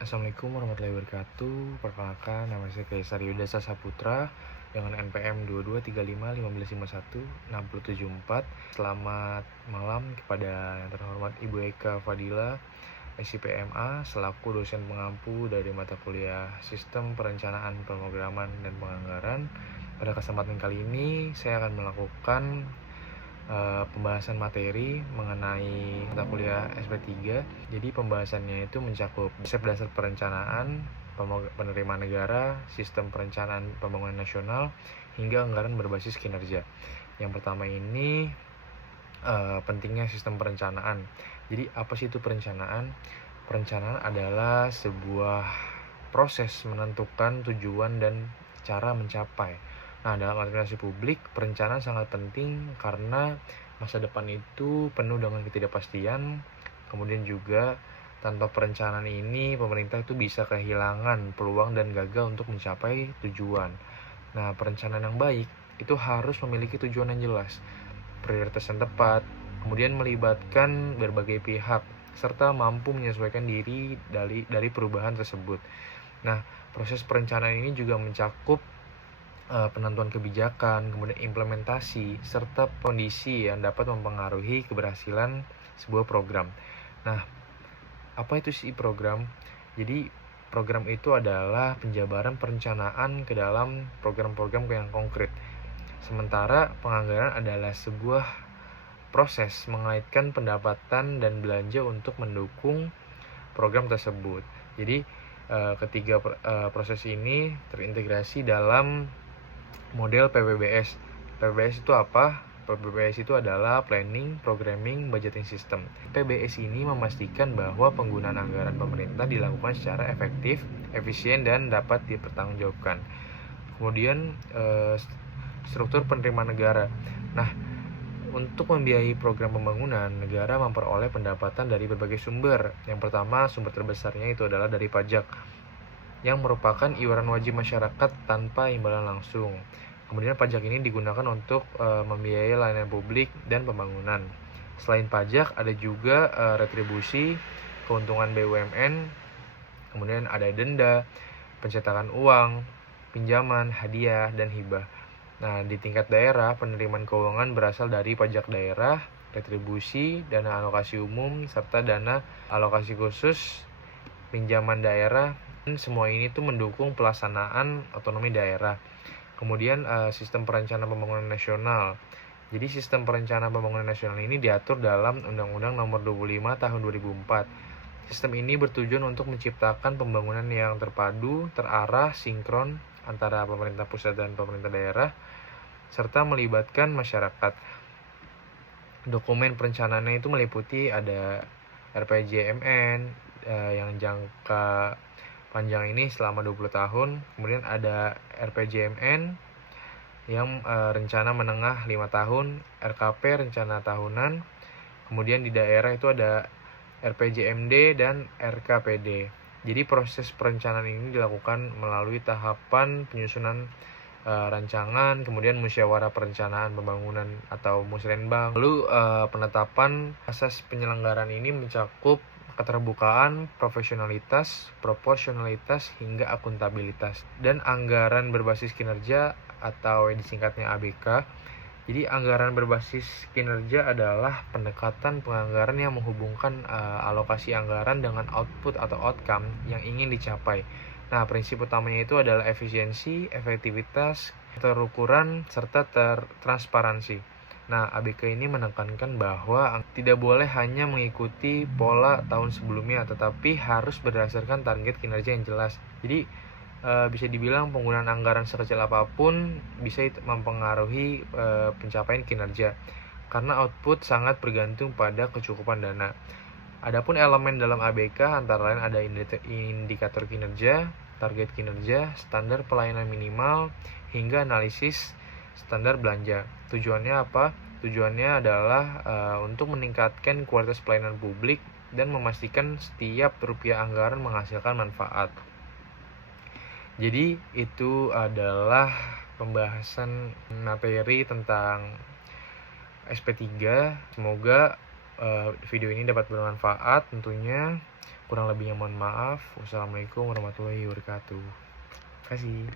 Assalamualaikum warahmatullahi wabarakatuh. Perkenalkan, nama saya Kaisar Yuda Saputra dengan NPM 223515516774. Selamat malam kepada yang terhormat Ibu Eka Fadila, SIPMA, selaku dosen pengampu dari mata kuliah Sistem Perencanaan Pemrograman dan Penganggaran. Pada kesempatan kali ini, saya akan melakukan pembahasan materi mengenai mata kuliah SP3. Jadi pembahasannya itu mencakup konsep dasar perencanaan, penerimaan negara, sistem perencanaan pembangunan nasional, hingga anggaran berbasis kinerja. Yang pertama ini pentingnya sistem perencanaan. Jadi apa sih itu perencanaan? Perencanaan adalah sebuah proses menentukan tujuan dan cara mencapai. Nah, dalam administrasi publik, perencanaan sangat penting karena masa depan itu penuh dengan ketidakpastian. Kemudian juga tanpa perencanaan ini, pemerintah itu bisa kehilangan peluang dan gagal untuk mencapai tujuan. Nah, perencanaan yang baik itu harus memiliki tujuan yang jelas, prioritas yang tepat, kemudian melibatkan berbagai pihak, serta mampu menyesuaikan diri dari perubahan tersebut. Nah, proses perencanaan ini juga mencakup penentuan kebijakan, kemudian implementasi, serta kondisi yang dapat mempengaruhi keberhasilan sebuah program. Nah, apa itu sih program? Jadi, program itu adalah penjabaran perencanaan ke dalam program-program yang konkret. Sementara penganggaran adalah sebuah proses mengaitkan pendapatan dan belanja untuk mendukung program tersebut. Jadi, ketiga proses ini terintegrasi dalam model PPBS. PPBS itu apa? PPBS itu adalah Planning, Programming, Budgeting System. PBS ini memastikan bahwa penggunaan anggaran pemerintah dilakukan secara efektif, efisien, dan dapat dipertanggungjawabkan. Kemudian struktur penerimaan negara. Nah, untuk membiayai program pembangunan, negara memperoleh pendapatan dari berbagai sumber. Yang pertama, sumber terbesarnya itu adalah dari pajak, yang merupakan iuran wajib masyarakat tanpa imbalan langsung. Kemudian pajak ini digunakan untuk membiayai layanan publik dan pembangunan. Selain pajak, ada juga retribusi, keuntungan BUMN, kemudian ada denda, pencetakan uang, pinjaman, hadiah, dan hibah. Nah, di tingkat daerah, penerimaan keuangan berasal dari pajak daerah, retribusi, dana alokasi umum, serta dana alokasi khusus, pinjaman daerah. Dan semua ini tuh mendukung pelaksanaan otonomi daerah. Kemudian sistem perencanaan pembangunan nasional. Jadi sistem perencanaan pembangunan nasional ini diatur dalam Undang-Undang Nomor 25 Tahun 2004. Sistem ini bertujuan untuk menciptakan pembangunan yang terpadu, terarah, sinkron antara pemerintah pusat dan pemerintah daerah, serta melibatkan masyarakat. Dokumen perencanaannya itu meliputi ada RPJMN yang jangka panjang ini selama 20 tahun, kemudian ada RPJMN yang rencana menengah 5 tahun, RKP rencana tahunan, kemudian di daerah itu ada RPJMD dan RKPD. Jadi proses perencanaan ini dilakukan melalui tahapan penyusunan rancangan, kemudian musyawarah perencanaan pembangunan atau musrenbang. Lalu penetapan asas penyelenggaraan ini mencakup keterbukaan, profesionalitas, proporsionalitas, hingga akuntabilitas. Dan anggaran berbasis kinerja atau disingkatnya ABK. Jadi anggaran berbasis kinerja adalah pendekatan penganggaran yang menghubungkan alokasi anggaran dengan output atau outcome yang ingin dicapai. Nah, prinsip utamanya itu adalah efisiensi, efektivitas, terukuran, serta transparansi. Nah, ABK ini menekankan bahwa tidak boleh hanya mengikuti pola tahun sebelumnya, tetapi harus berdasarkan target kinerja yang jelas. Jadi, bisa dibilang penggunaan anggaran sekecil apapun bisa mempengaruhi pencapaian kinerja, karena output sangat bergantung pada kecukupan dana. Adapun elemen dalam ABK antara lain ada indikator kinerja, target kinerja, standar pelayanan minimal, hingga analisis standar belanja. Tujuannya apa? Tujuannya adalah untuk meningkatkan kualitas pelayanan publik dan memastikan setiap rupiah anggaran menghasilkan manfaat. Jadi itu adalah pembahasan materi tentang SP3. Semoga video ini dapat bermanfaat tentunya. Kurang lebihnya mohon maaf. Wassalamualaikum warahmatullahi wabarakatuh. Terima kasih.